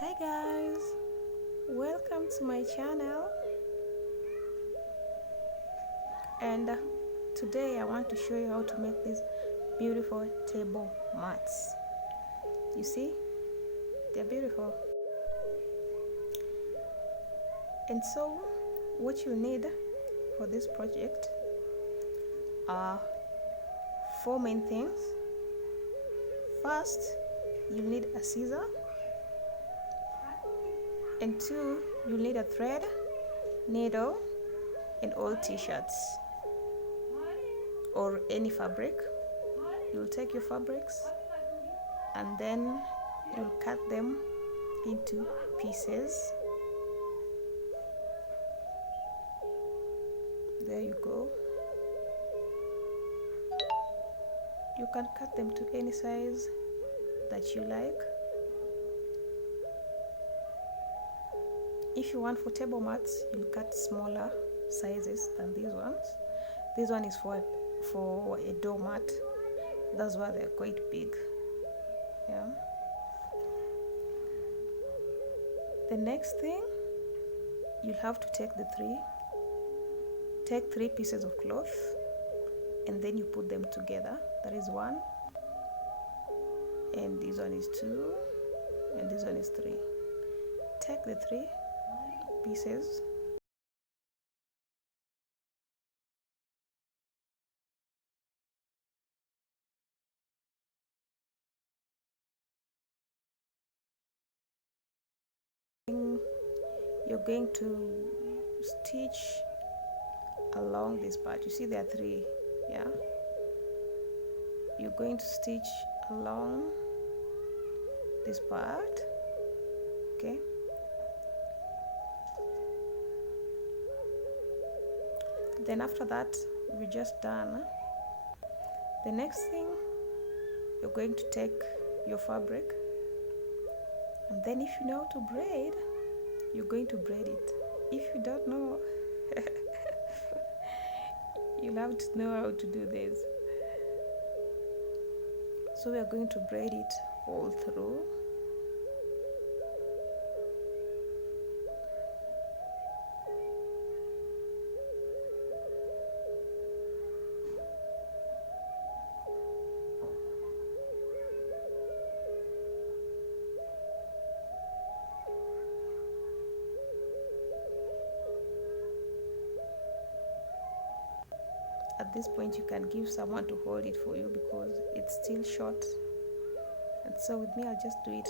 Hi guys, welcome to my channel, and today I want to show you how to make these beautiful table mats. You see, they're beautiful. And so what you need for this project are four main things. First, you need a scissor, and two, you need a thread, needle, and old t-shirts or any fabric. You'll take your fabrics and then you'll cut them into pieces. There you go. You can cut them to any size that you like. If you want for table mats, you'll cut smaller sizes than these ones. This one is for a doormat. That's why they're quite big. Yeah. The next thing, you'll have to take three pieces of cloth, and then you put them together. That is one, and this one is two, and this one is three. Take the three pieces, you're going to stitch along this part. You see there are three, yeah? You're going to stitch along this part, okay? Then after that, we're just done. The next thing, you're going to take your fabric, and then if you know how to braid, you're going to braid it. If you don't know, you'll have to know how to do this. So we are going to braid it all through. At this point, you can give someone to hold it for you because it's still short. And so with me, I'll just do it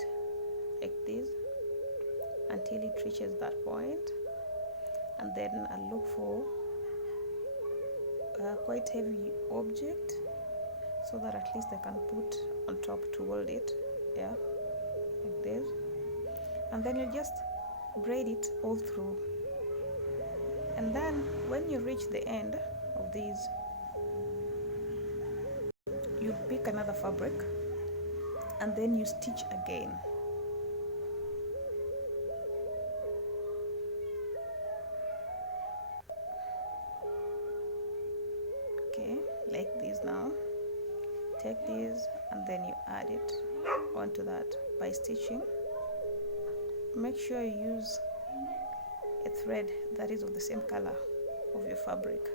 like this until it reaches that point. And then I'll look for a quite heavy object so that at least I can put on top to hold it. Yeah, like this. And then you just braid it all through. And then when you reach the end of these, you pick another fabric and then you stitch again. Okay, like this. Now take this and then you add it onto that by stitching. Make sure you use a thread that is of the same color of your fabric.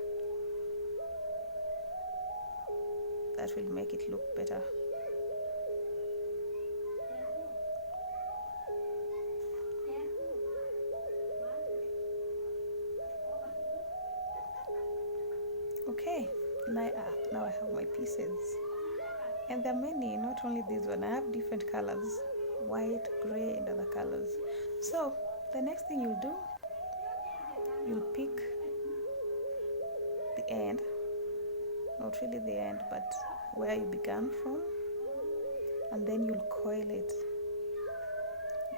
That will make it look better. Okay, now I have my pieces, and there are many, not only this one. I have different colors, white, gray, and other colors. So the next thing you'll do, you'll pick the end, not really the end, but where you began from, and then you'll coil it.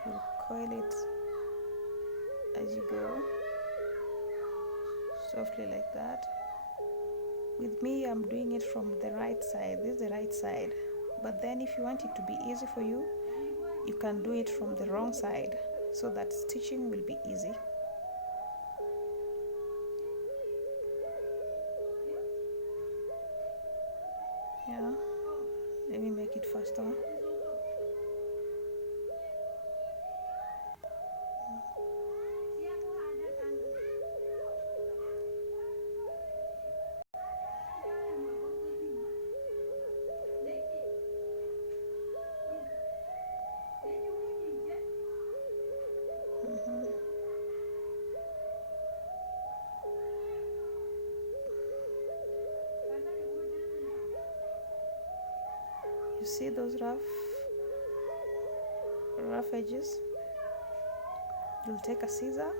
You'll coil it as you go, softly like that. With me, I'm doing it from the right side. This is the right side. But then if you want it to be easy for you, you can do it from the wrong side so that stitching will be easy. Yeah, let me make it faster. You see those rough edges? You'll take a scissor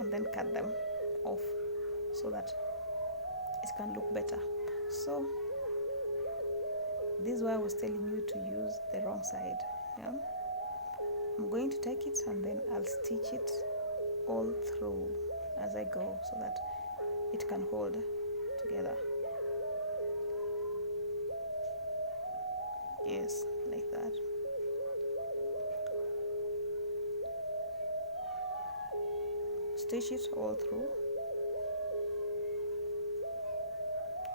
and then cut them off so that it can look better. So this is why I was telling you to use the wrong side. Yeah, I'm going to take it and then I'll stitch it all through as I go so that it can hold together. Yes, like that. Stitch it all through.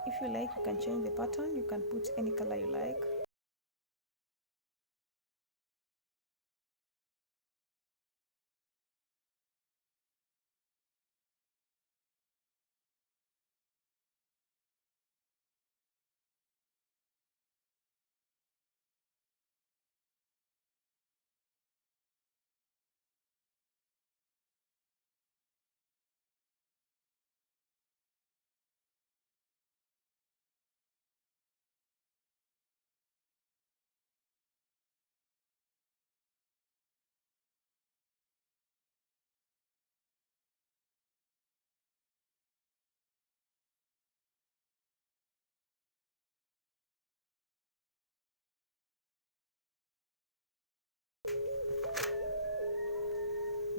If you like, you can change the pattern. You can put any color you like.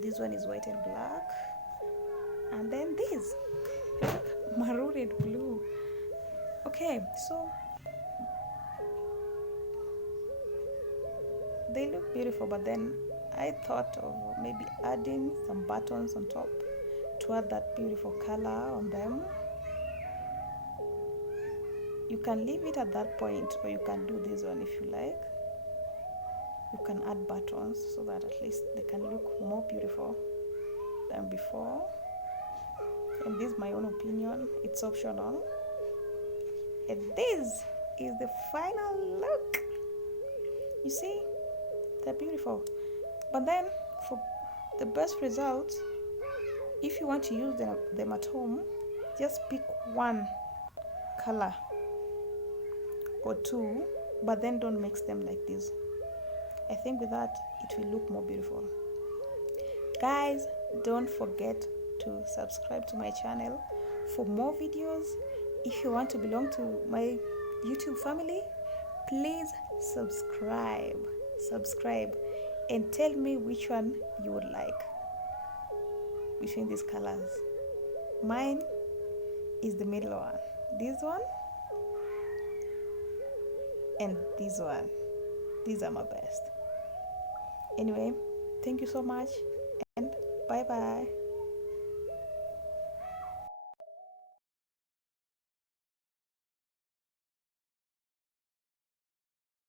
This one is white and black, and then this maroon and blue. Okay, so they look beautiful, but then I thought of maybe adding some buttons on top to add that beautiful color on them. You can leave it at that point, or you can do this one if you like. You can add buttons so that at least they can look more beautiful than before. And this is my own opinion, it's optional. And this is the final look. You see, they're beautiful. But then for the best result, if you want to use them at home, just pick one color or two, but then don't mix them like this. I think with that it will look more beautiful. Guys, don't forget to subscribe to my channel for more videos. If you want to belong to my YouTube family, please subscribe and tell me which one you would like between these colors. Mine is the middle one, this one and this one. These are my best. Anyway, thank you so much and bye bye.